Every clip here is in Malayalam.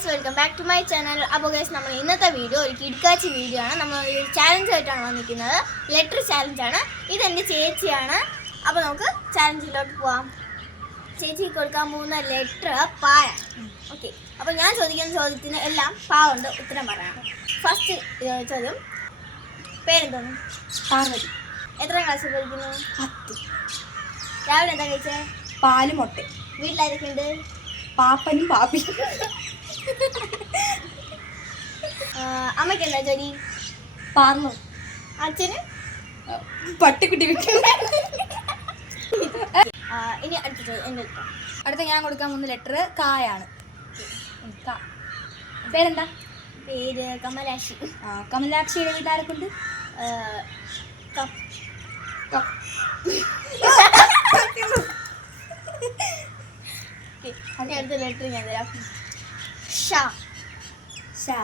Guys, welcome back to my channel. അപ്പോൾ ഗൈസ്, നമ്മൾ ഇന്നത്തെ വീഡിയോ ഒരു കിടക്കാച്ചി വീഡിയോ ആണ്. നമ്മൾ ഒരു ചാലഞ്ച് ആയിട്ടാണ് വന്നിരിക്കുന്നത്. ലെറ്റർ ചാലഞ്ചാണ്. ഇതെൻ്റെ ചേച്ചിയാണ്. അപ്പോൾ നമുക്ക് ചാലഞ്ചിലോട്ട് പോവാം. ചേച്ചിക്ക് കൊടുക്കാൻ പോകുന്ന ലെറ്റർ പായ. ഓക്കെ, അപ്പോൾ ഞാൻ ചോദിക്കുന്ന ചോദ്യത്തിന് എല്ലാം പാ കൊണ്ട് ഉത്തരം പറയണം. ഫസ്റ്റ് ചോദ്യം, പേരെന്തോന്നു? പാർവതി. എത്ര ക്ലാസ്സിൽ പഠിക്കുന്നു? 10. രാവിലെ എന്താ കഴിച്ചേ? പാല് മുട്ട. വീട്ടിലാരൊക്കെ ഉണ്ട്? പാപ്പനും പാപ്പിയും. അമ്മയ്ക്ക് എന്താ ജോലി? പാർലർ. അച്ഛന്? പട്ടിക്കുട്ടി വിട്ടു. ഇനി അടുത്ത ചോദ്യം എൻ്റെ അടുത്ത ഞാൻ കൊടുക്കാൻ പോകുന്ന ലെറ്റർ കായാണ്. പേരെന്താ? പേര് കമലാക്ഷി. കമലാക്ഷിയുടെ വീട്ടാരൊക്കെ ഉണ്ട്? അടുത്ത ലെറ്റർ ഞാൻ തരാം. ഷാ.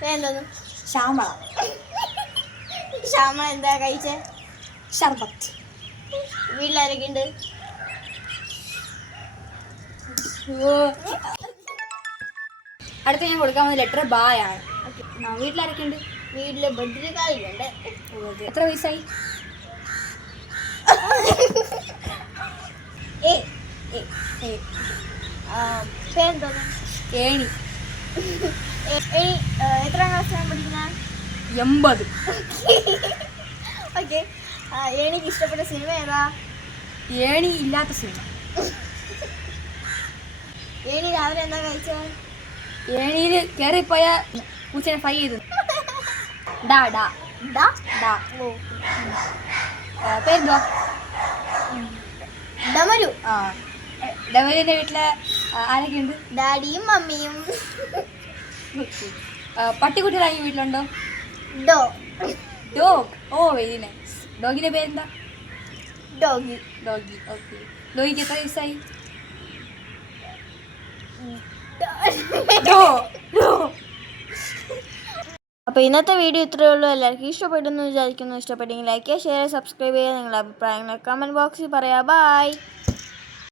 പേരെന്തോന്നു? ശ്യാമള. ശ്യാമള എന്താ കഴിച്ചേ? ഷർബത്ത്. വീട്ടിലാരൊക്കെ ഉണ്ട്? അടുത്ത ഞാൻ കൊടുക്കാൻ പോകുന്ന ലെറ്റർ ബായാണ്. വീട്ടിലാരൊക്കെ ഉണ്ട്? വീട്ടില് ഭദ്രകാളിയുണ്ട്. എത്ര വയസ്സായി? പേരെന്തോന്നു? ഏണി. എത്രാം ക്ലാസ്സിലാണ് പഠിക്കുന്നത്? 80. ഓക്കെ, എനിക്ക് ഇഷ്ടപ്പെട്ട സിനിമ ഏതാ? ഏണി ഇല്ലാത്ത സിനിമ. ഏണി രാവിലെ എന്താ കഴിച്ചത്? ഏണിയിൽ കയറിപ്പോയ പൂച്ചനെ ഫ്രൈ ചെയ്തു. ഡാ ഡാ ഡാ. ഡാ. ഓ, പേരെന്തുവാ? ഡമരു. ഡമരുവിൻ്റെ വീട്ടിലെ ആരൊക്കെ ഉണ്ട്? ഡാഡിയും മമ്മിയും. പട്ടിക്കുട്ടികളായി വീട്ടിലുണ്ടോ? ഡോ. ഡോഗ്. ഓ, വെരി നൈസ്. ഡോഗിൻ്റെ പേരെന്താ? ഡോഗി. ഡോഗി. ഓക്കെ. ഡോഗിക്ക് എത്ര വയസ്സായി? അപ്പോൾ ഇന്നത്തെ വീഡിയോ ഇത്രയേ ഉള്ളൂ. എല്ലാവർക്കും ഇഷ്ടപ്പെട്ടെന്ന് വിചാരിക്കുന്നു. ഇഷ്ടപ്പെട്ടെങ്കിൽ ലൈക്ക് ചെയ്യുക, ഷെയർ, സബ്സ്ക്രൈബ് ചെയ്യുക. നിങ്ങളുടെ അഭിപ്രായങ്ങൾ കമൻറ്റ് ബോക്സിൽ പറയാം. ബൈ.